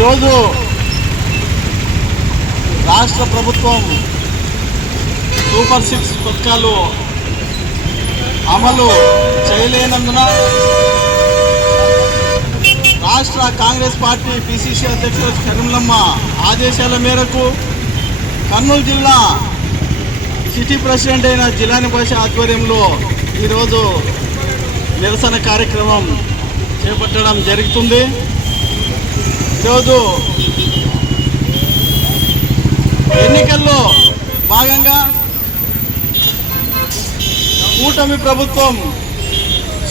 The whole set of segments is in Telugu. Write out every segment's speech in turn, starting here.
ఈరోజు రాష్ట్ర ప్రభుత్వం సూపర్ 6 పథకాలు అమలు చేయలేనందున రాష్ట్ర కాంగ్రెస్ పార్టీ పిసిసి అధ్యక్షుడు కరీంలమ్మ ఆదేశాల మేరకు కర్నూలు జిల్లా సిటీ ప్రెసిడెంట్ అయిన జిలాని భాష ఆధ్వర్యంలో ఈరోజు నిరసన కార్యక్రమం చేపట్టడం జరుగుతుంది. ఈరోజు ఎన్నికల్లో భాగంగా కూటమి ప్రభుత్వం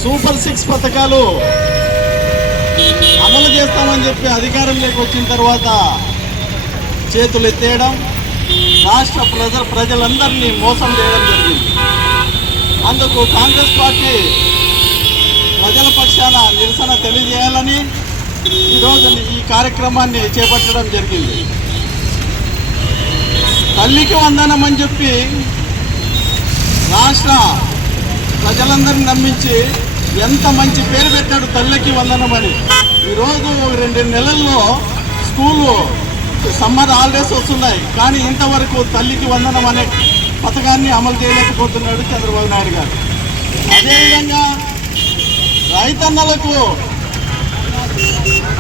సూపర్ 6 పథకాలు అమలు చేస్తామని చెప్పి అధికారంలోకి వచ్చిన తర్వాత చేతులు ఎత్తేయడం, రాష్ట్ర ప్రజలందరినీ మోసం చేయడం జరిగింది. అందుకు కాంగ్రెస్ పార్టీ ప్రజల పక్షాన నిరసన తెలియజేయాలని ఈరోజు ఈ కార్యక్రమాన్ని చేపట్టడం జరిగింది. తల్లికి వందనం అని చెప్పి రాష్ట్ర ప్రజలందరినీ నమ్మించి ఎంత మంచి పేరు పెట్టాడు తల్లికి వందనం అని. ఈరోజు 2 నెలల్లో స్కూలు సమ్మర్ హాలిడేస్ వస్తున్నాయి, కానీ ఇంతవరకు తల్లికి వందనం అనే పథకాన్ని అమలు చేయలేకపోతున్నాడు చంద్రబాబు నాయుడు గారు. అదేవిధంగా రైతన్నలకు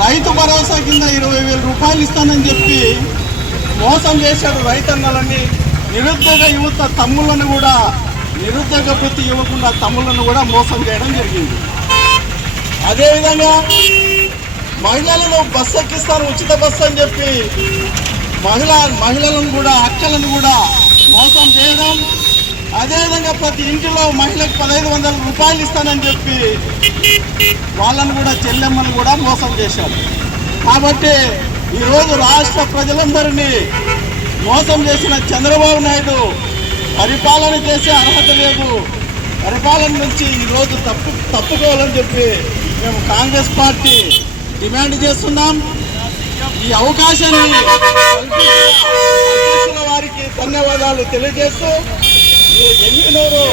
రైతు భరోసా కింద 20,000 రూపాయలు ఇస్తానని చెప్పి మోసం చేశాడు రైతన్నలని. నిరుద్యోగ యువత తమ్ముళ్ళను కూడా నిరుద్యోగ వృత్తి ఇవ్వకుండా తమ్ముళ్ళను కూడా మోసం చేయడం జరిగింది. అదేవిధంగా మహిళలను బస్సు ఎక్కిస్తాను, ఉచిత బస్సు అని చెప్పి మహిళలను కూడా అక్కలను కూడా మోసం చేయడం. అదేవిధంగా ప్రతి ఇంటిలో మహిళకు 1,500 రూపాయలు ఇస్తానని చెప్పి వాళ్ళను కూడా చెల్లెమ్మను కూడా మోసం చేశారు. కాబట్టి ఈరోజు రాష్ట్ర ప్రజలందరినీ మోసం చేసిన చంద్రబాబు నాయుడు పరిపాలన చేసే అర్హత లేదు, పరిపాలన నుంచి ఈరోజు తప్పుకోవాలని చెప్పి మేము కాంగ్రెస్ పార్టీ డిమాండ్ చేస్తున్నాం. ఈ అవకాశాన్ని కల్పించిన వారికి ధన్యవాదాలు తెలియజేస్తూ ఎన్నికలలో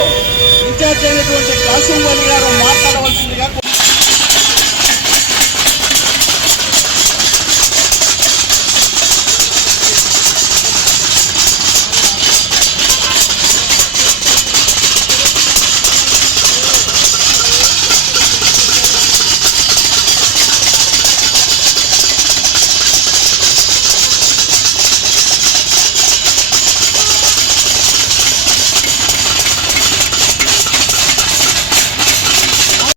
ఇన్ఛార్జ్ అయినటువంటి కాసిం వలి గారు మాట్లాడవలసిందిగా